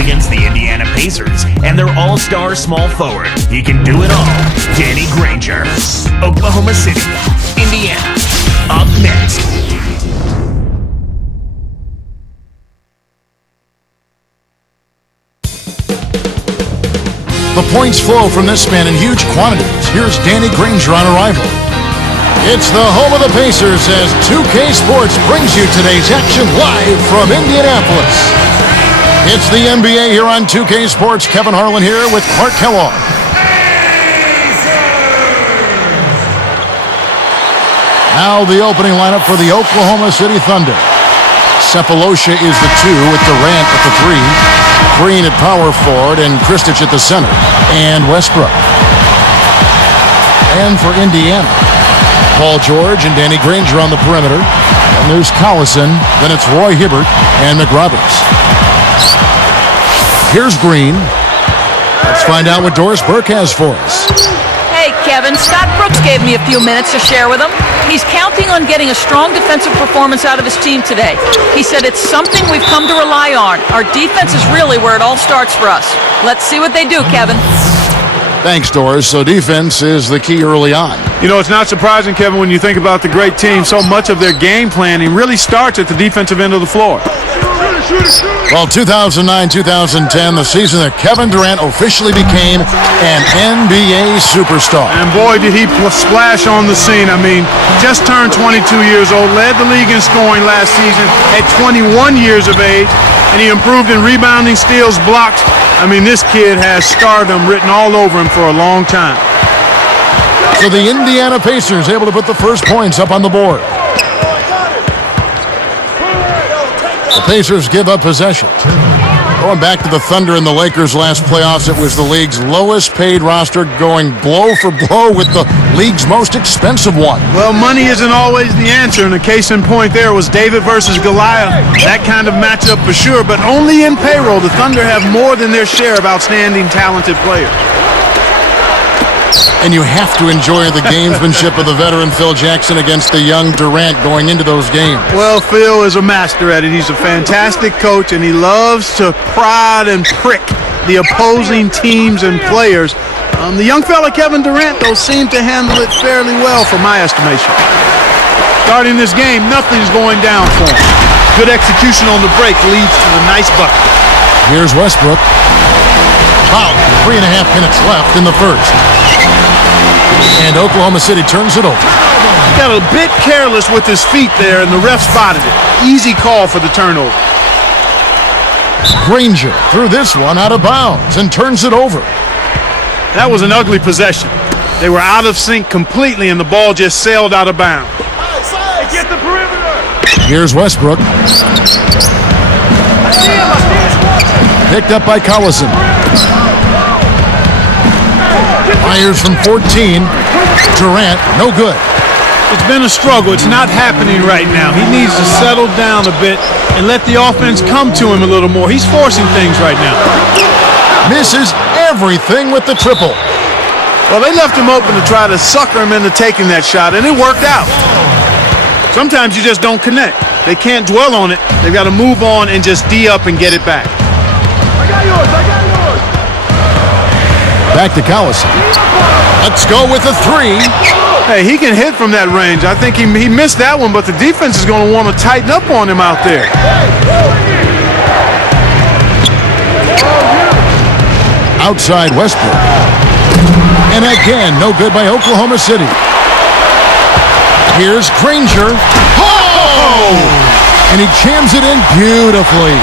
against the Indiana Pacers and their all-star small forward. He can do it all. Danny Granger. Oklahoma City, Indiana. Up next. The points flow from this man in huge quantities. Here's Danny Granger on arrival. It's the home of the Pacers as 2K Sports brings you today's action live from Indianapolis. It's the NBA here on 2K Sports. Kevin Harlan here with Clark Kellogg. Now the opening lineup for the Oklahoma City Thunder. Cephalosha is the 2 with Durant at the 3. Green at power forward and Cystic at the center. And Westbrook. And for Indiana, Paul George and Danny Granger on the perimeter. And there's Collison. Then it's Roy Hibbert and McRoberts. Here's Green. Let's find out what Doris Burke has for us. Hey, Kevin, Scott Brooks gave me a few minutes to share with him. He's counting on getting a strong defensive performance out of his team today. He said it's something we've come to rely on. Our defense is really where it all starts for us. Let's see what they do, Kevin. Thanks, Doris. So defense is the key early on. You know, it's not surprising, Kevin, when you think about the great team. So much of their game planning really starts at the defensive end of the floor. Well, 2009-2010, the season that Kevin Durant officially became an NBA superstar. And boy, did he splash on the scene. I mean, just turned 22 years old, led the league in scoring last season at 21 years of age, and he improved in rebounding, steals, blocks. I mean, this kid has stardom written all over him for a long time. So the Indiana Pacers able to put the first points up on the board. The Pacers give up possession. Going back to the Thunder and the Lakers last playoffs, it was the league's lowest paid roster going blow for blow with the league's most expensive one. Well, money isn't always the answer, and a case in point there was David versus Goliath. That kind of matchup for sure, but only in payroll. The Thunder have more than their share of outstanding, talented players. And you have to enjoy the gamesmanship of the veteran Phil Jackson against the young Durant going into those games. Well, Phil is a master at it. He's a fantastic coach, and he loves to prod and prick the opposing teams and players. The young fella Kevin Durant, though, seemed to handle it fairly well from my estimation. Starting this game, nothing's going down for him. Good execution on the break leads to the nice bucket. Here's Westbrook. About 3.5 minutes left in the first. And Oklahoma City turns it over. He got a bit careless with his feet there, and the ref spotted it. Easy call for the turnover. Granger threw this one out of bounds and turns it over. That was an ugly possession. They were out of sync completely, and the ball just sailed out of bounds. Hey, get the perimeter! Here's Westbrook. Picked up by Collison. Fires from 14. Durant, no good. It's been a struggle. It's not happening right now. He needs to settle down a bit and let the offense come to him a little more. He's forcing things right now. Misses everything with the triple. Well, they left him open to try to sucker him into taking that shot, and it worked out. Sometimes you just don't connect. They can't dwell on it. They've got to move on and just D up and get it back. I got yours. Back to Collison. Let's go with the 3. Hey, he can hit from that range. I think he missed that one, but the defense is going to want to tighten up on him out there. Outside Westbrook. And again, no good by Oklahoma City. Here's Granger. Oh! And he jams it in beautifully.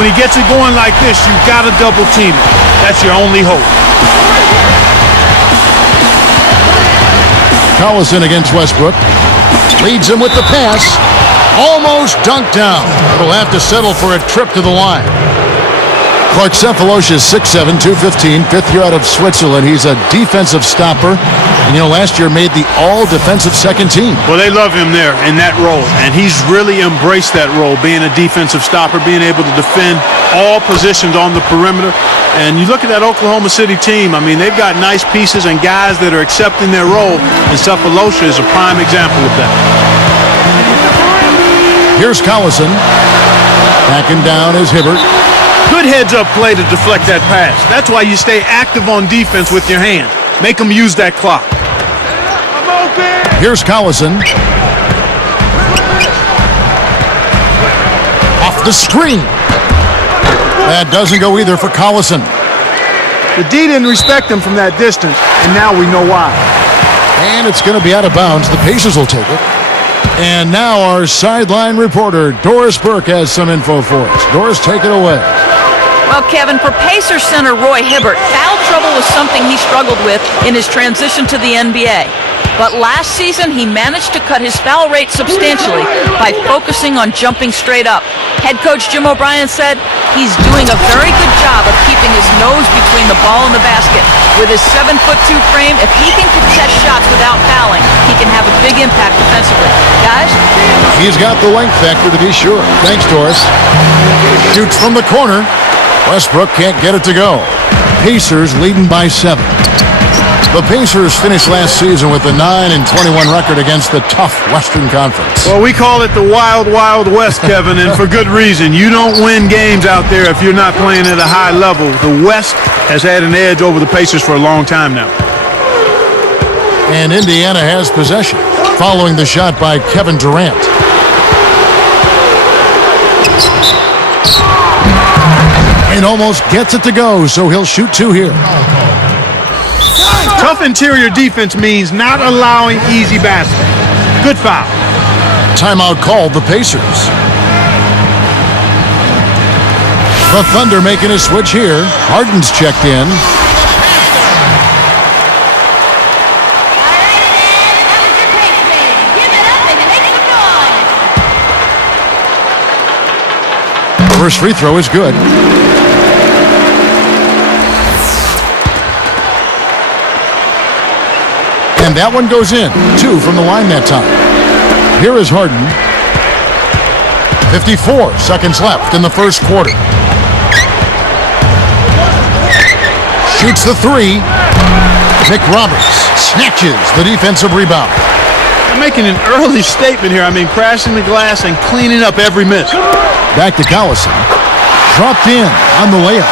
When he gets it going like this, you've got to double team it. That's your only hope. Collison against Westbrook. Leads him with the pass. Almost dunked down. It'll have to settle for a trip to the line. Clark Cephalosha is 6'7", 215, fifth year out of Switzerland. He's a defensive stopper. And, you know, last year made the all-defensive second team. Well, they love him there in that role. And he's really embraced that role, being a defensive stopper, being able to defend all positions on the perimeter. And you look at that Oklahoma City team, I mean, they've got nice pieces and guys that are accepting their role. And Cephalosha is a prime example of that. Here's Collison. Backing down is Hibbert. Good heads-up play to deflect that pass. That's why you stay active on defense with your hands. Make them use that clock. Here's Collison. Off the screen. That doesn't go either for Collison. The D didn't respect him from that distance, and now we know why. And it's going to be out of bounds. The Pacers will take it. And now our sideline reporter, Doris Burke, has some info for us. Doris, take it away. Well, Kevin, for Pacers center Roy Hibbert, foul trouble was something he struggled with in his transition to the NBA. But last season, he managed to cut his foul rate substantially by focusing on jumping straight up. Head coach Jim O'Brien said he's doing a very good job of keeping his nose between the ball and the basket. With his 7'2" frame, if he can contest shots without fouling, he can have a big impact defensively. Guys? He's got the length factor to be sure. Thanks, Doris. Shoots from the corner. Westbrook can't get it to go. Pacers leading by 7. The Pacers finished last season with a 9-21 record against the tough Western Conference. Well, we call it the Wild, Wild West, Kevin, and for good reason. You don't win games out there if you're not playing at a high level. The West has had an edge over the Pacers for a long time now. And Indiana has possession, following the shot by Kevin Durant. And almost gets it to go, so he'll shoot 2 here. Tough interior defense means not allowing easy baskets. Good foul. Timeout called the Pacers. The Thunder making a switch here. Harden's checked in. First free throw is good. And that one goes in. 2 from the line that time. Here is Harden. 54 seconds left in the first quarter. Shoots the 3. Nick Roberts snatches the defensive rebound. I'm making an early statement here. I mean, crashing the glass and cleaning up every miss. Back to Collison. Dropped in on the layup.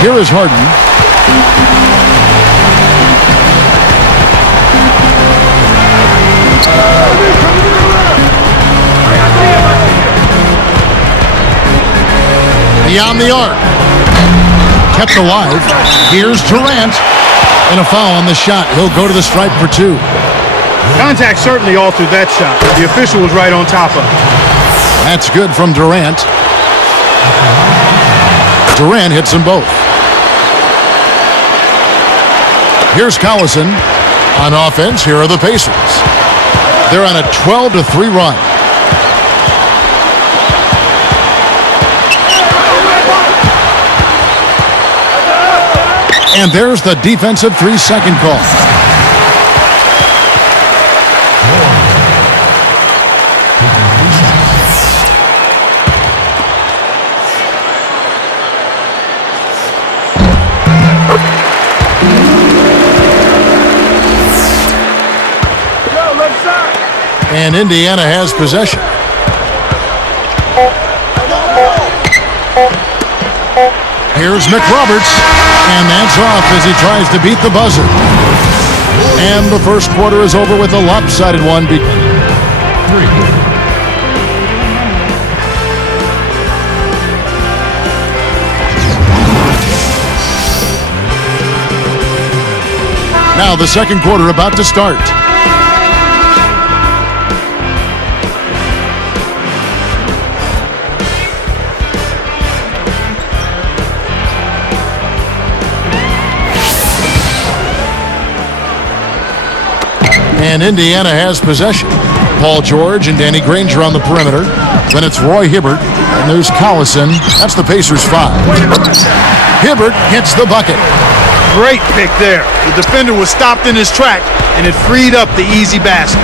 Here is Harden. Beyond the arc. Kept alive. Here's Durant. And a foul on the shot. He'll go to the stripe for 2. Contact certainly altered that shot. The official was right on top of it. That's good from Durant. Durant hits them both. Here's Collison. On offense, here are the Pacers. They're on a 12-3 run. And there's the defensive 3-second call. And Indiana has possession. Here's McRoberts, and that's off as he tries to beat the buzzer. And the first quarter is over with a lopsided one. 3. Now the second quarter about to start. And Indiana has possession. Paul George and Danny Granger on the perimeter. Then it's Roy Hibbert, and there's Collison. That's the Pacers 5. Hibbert hits the bucket. Great pick there. The defender was stopped in his track, and it freed up the easy basket.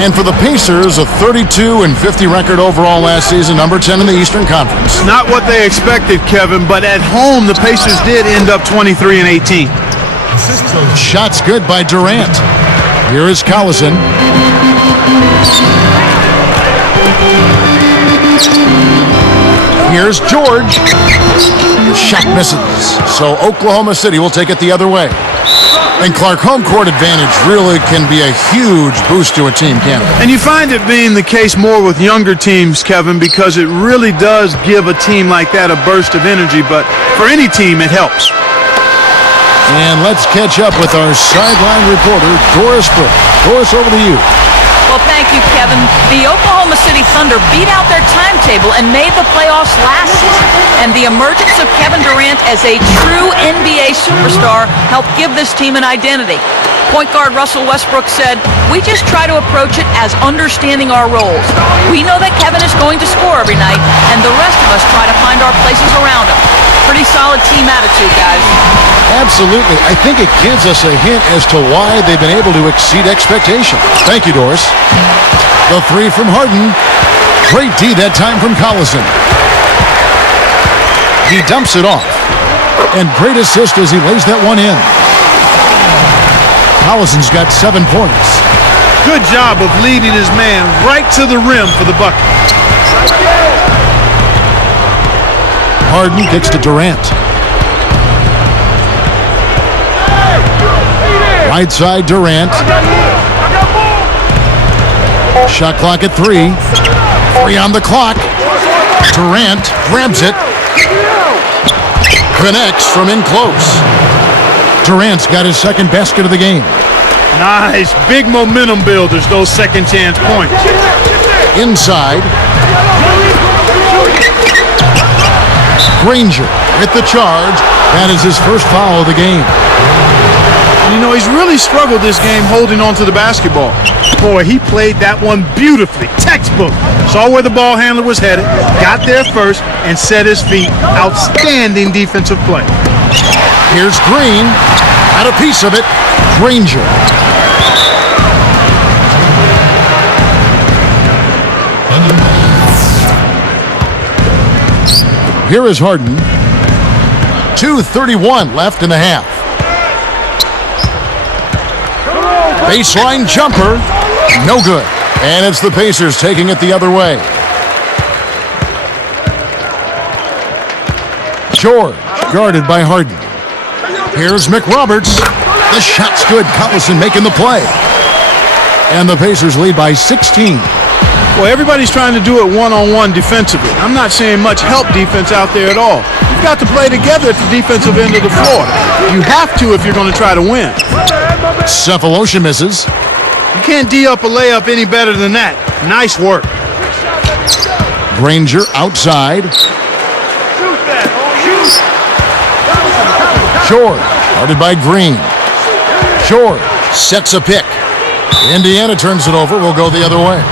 And for the Pacers, a 32-50 record overall last season, number 10 in the Eastern Conference. Not what they expected, Kevin, but at home, the Pacers did end up 23-18. Shots good by Durant. Here is Collison. Here's George. Shot misses. So Oklahoma City will take it the other way. And Clark, home court advantage really can be a huge boost to a team, can't it? And you find it being the case more with younger teams, Kevin, because it really does give a team like that a burst of energy. But for any team, it helps. And let's catch up with our sideline reporter, Doris Brooke. Doris, over to you. Well, thank you, Kevin. The Oklahoma City Thunder beat out their timetable and made the playoffs last season. And the emergence of Kevin Durant as a true NBA superstar helped give this team an identity. Point guard Russell Westbrook said, "We just try to approach it as understanding our roles. We know that Kevin is going to score every night, and the rest of us try to find our places around him." Pretty solid team attitude, guys. Absolutely. I think it gives us a hint as to why they've been able to exceed expectations. Thank you, Doris. The three from Harden. Great D that time from Collison. He dumps it off. And great assist as he lays that one in. Collison's got 7 points. Good job of leading his man right to the rim for the bucket. Harden kicks to Durant. Right side, Durant. Shot clock at 3. 3 on the clock. Durant grabs it. Connects from in close. Durant's got his second basket of the game. Nice. Big momentum builders, those second chance points. Inside. Granger with the charge. That is his first foul of the game. You know, he's really struggled this game holding on to the basketball. Boy, he played that one beautifully. Textbook. Saw where the ball handler was headed, got there first, and set his feet. Outstanding defensive play. Here's Green. Got a piece of it. Granger. Here is Harden. 2:31 left in the half. Baseline jumper. No good. And it's the Pacers taking it the other way. George guarded by Harden. Here's McRoberts. The shot's good. Collison making the play. And the Pacers lead by 16. Well, everybody's trying to do it one-on-one defensively. I'm not seeing much help defense out there at all. You've got to play together at the defensive end of the floor. You have to if you're going to try to win. Cephalosha misses. You can't D up a layup any better than that. Nice work. Granger outside. George, guarded by Green. George sets a pick. Indiana turns it over. We'll go the other way.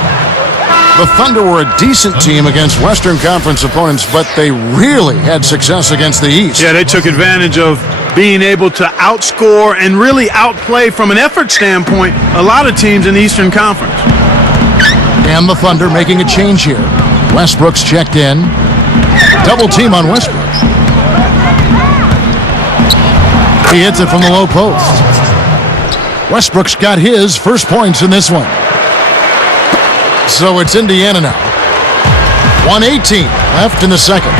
The Thunder were a decent team against Western Conference opponents, but they really had success against the East. Yeah, they took advantage of being able to outscore and really outplay from an effort standpoint a lot of teams in the Eastern Conference. And the Thunder making a change here. Westbrook's checked in. Double team on Westbrook. He hits it from the low post. Westbrook's got his first points in this one. So it's Indiana now. 1:18 left in the second.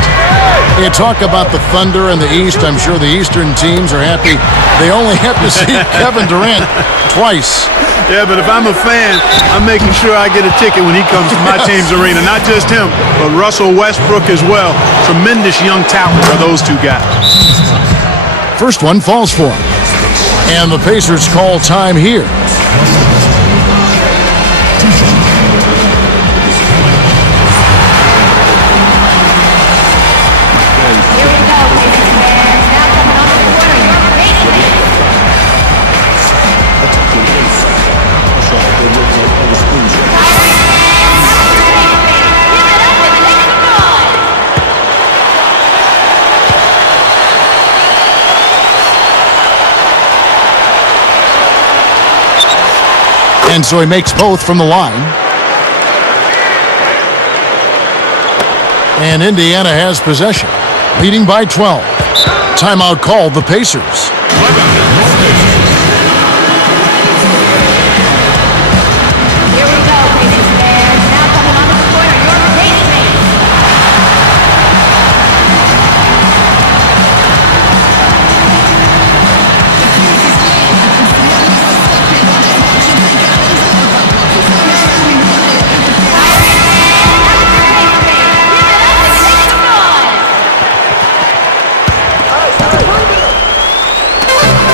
You talk about the Thunder and the East. I'm sure the Eastern teams are happy. They only have to see Kevin Durant twice. Yeah, but if I'm a fan, I'm making sure I get a ticket when he comes to my team's arena. Not just him, but Russell Westbrook as well. Tremendous young talent are those two guys. First one falls for him. And the Pacers call time here. And so he makes both from the line. And Indiana has possession, leading by 12. Timeout called, the Pacers. Here we go, Pacers fans. Now coming on the court are your Pacers. 1:17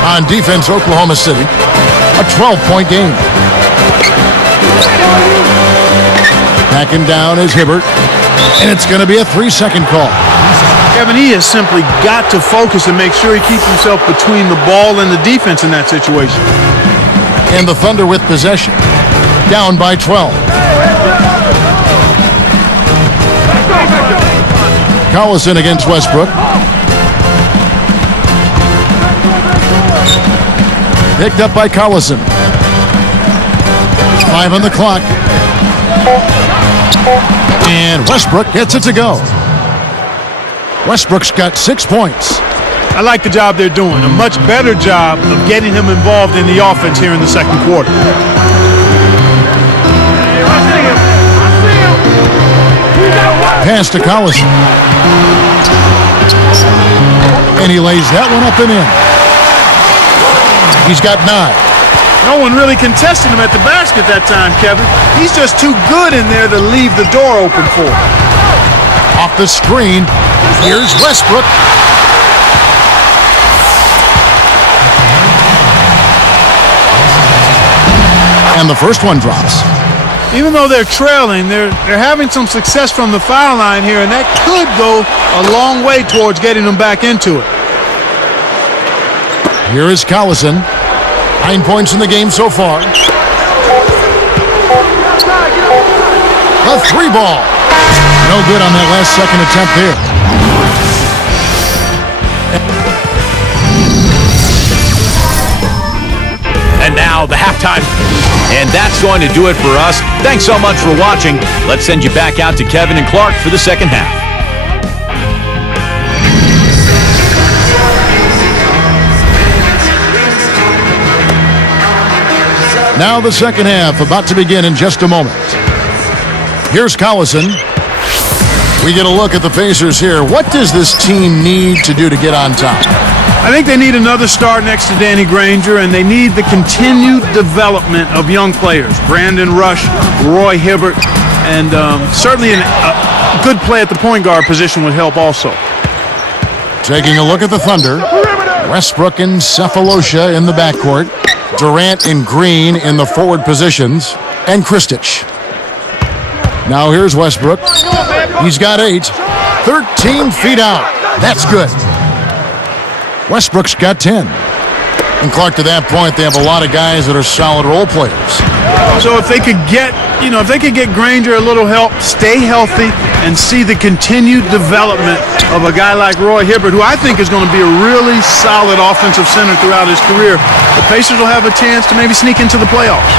On defense, Oklahoma City, a 12-point game. Backing down is Hibbert, and it's going to be a 3-second call. Kevin, he has simply got to focus and make sure he keeps himself between the ball and the defense in that situation. And the Thunder with possession, down by 12. Collison against Westbrook. Picked up by Collison. 5 on the clock. And Westbrook gets it to go. Westbrook's got 6 points. I like the job they're doing. A much better job of getting him involved in the offense here in the second quarter. Pass to Collison. And he lays that one up and in. He's got 9. No one really contested him at the basket that time, Kevin. He's just too good in there to leave the door open for him. Off the screen, here's Westbrook. And the first one drops. Even though they're trailing, they're having some success from the foul line here, and that could go a long way towards getting them back into it. Here is Collison. 9 points in the game so far. A 3-ball. No good on that last second attempt there. And now the halftime. And that's going to do it for us. Thanks so much for watching. Let's send you back out to Kevin and Clark for the second half. Now the second half about to begin in just a moment. Here's Collison. We get a look at the Pacers here. What does this team need to do to get on top? I think they need another start next to Danny Granger, and they need the continued development of young players. Brandon Rush, Roy Hibbert, and certainly a good play at the point guard position would help also. Taking a look at the Thunder. Westbrook and Cephalosha in the backcourt. Durant and Green in the forward positions. And Cystic. Now here's Westbrook. He's got 8. 13 feet out. That's good. Westbrook's got 10. And Clark, to that point, they have a lot of guys that are solid role players. So if they could get, if they could get Granger a little help, stay healthy, and see the continued development of a guy like Roy Hibbert, who I think is going to be a really solid offensive center throughout his career, the Pacers will have a chance to maybe sneak into the playoffs.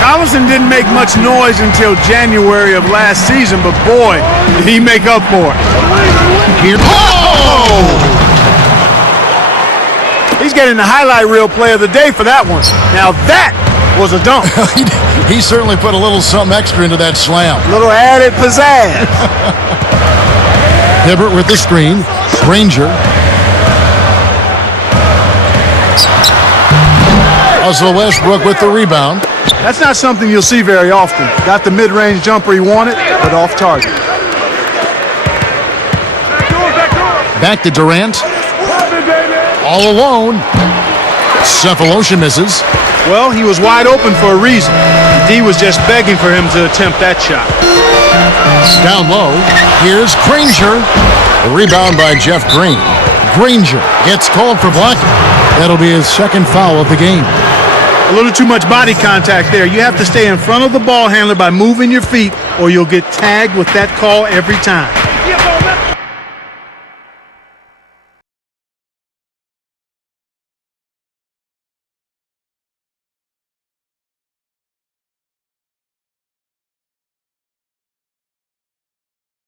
Collison didn't make much noise until January of last season, but boy, did he make up for it. Here. Oh! He's getting the highlight reel play of the day for that one. Now that was a dunk. He certainly put a little something extra into that slam. Little added pizzazz. Hibbert with the screen. Granger. Russell Westbrook with the rebound. That's not something you'll see very often. Got the mid-range jumper he wanted, but off target. Back to Durant. All alone. Cephalosha misses. Well, he was wide open for a reason. D was just begging for him to attempt that shot. Down low. Here's Granger. The rebound by Jeff Green. Granger gets called for blocking. That'll be his second foul of the game. A little too much body contact there. You have to stay in front of the ball handler by moving your feet, or you'll get tagged with that call every time.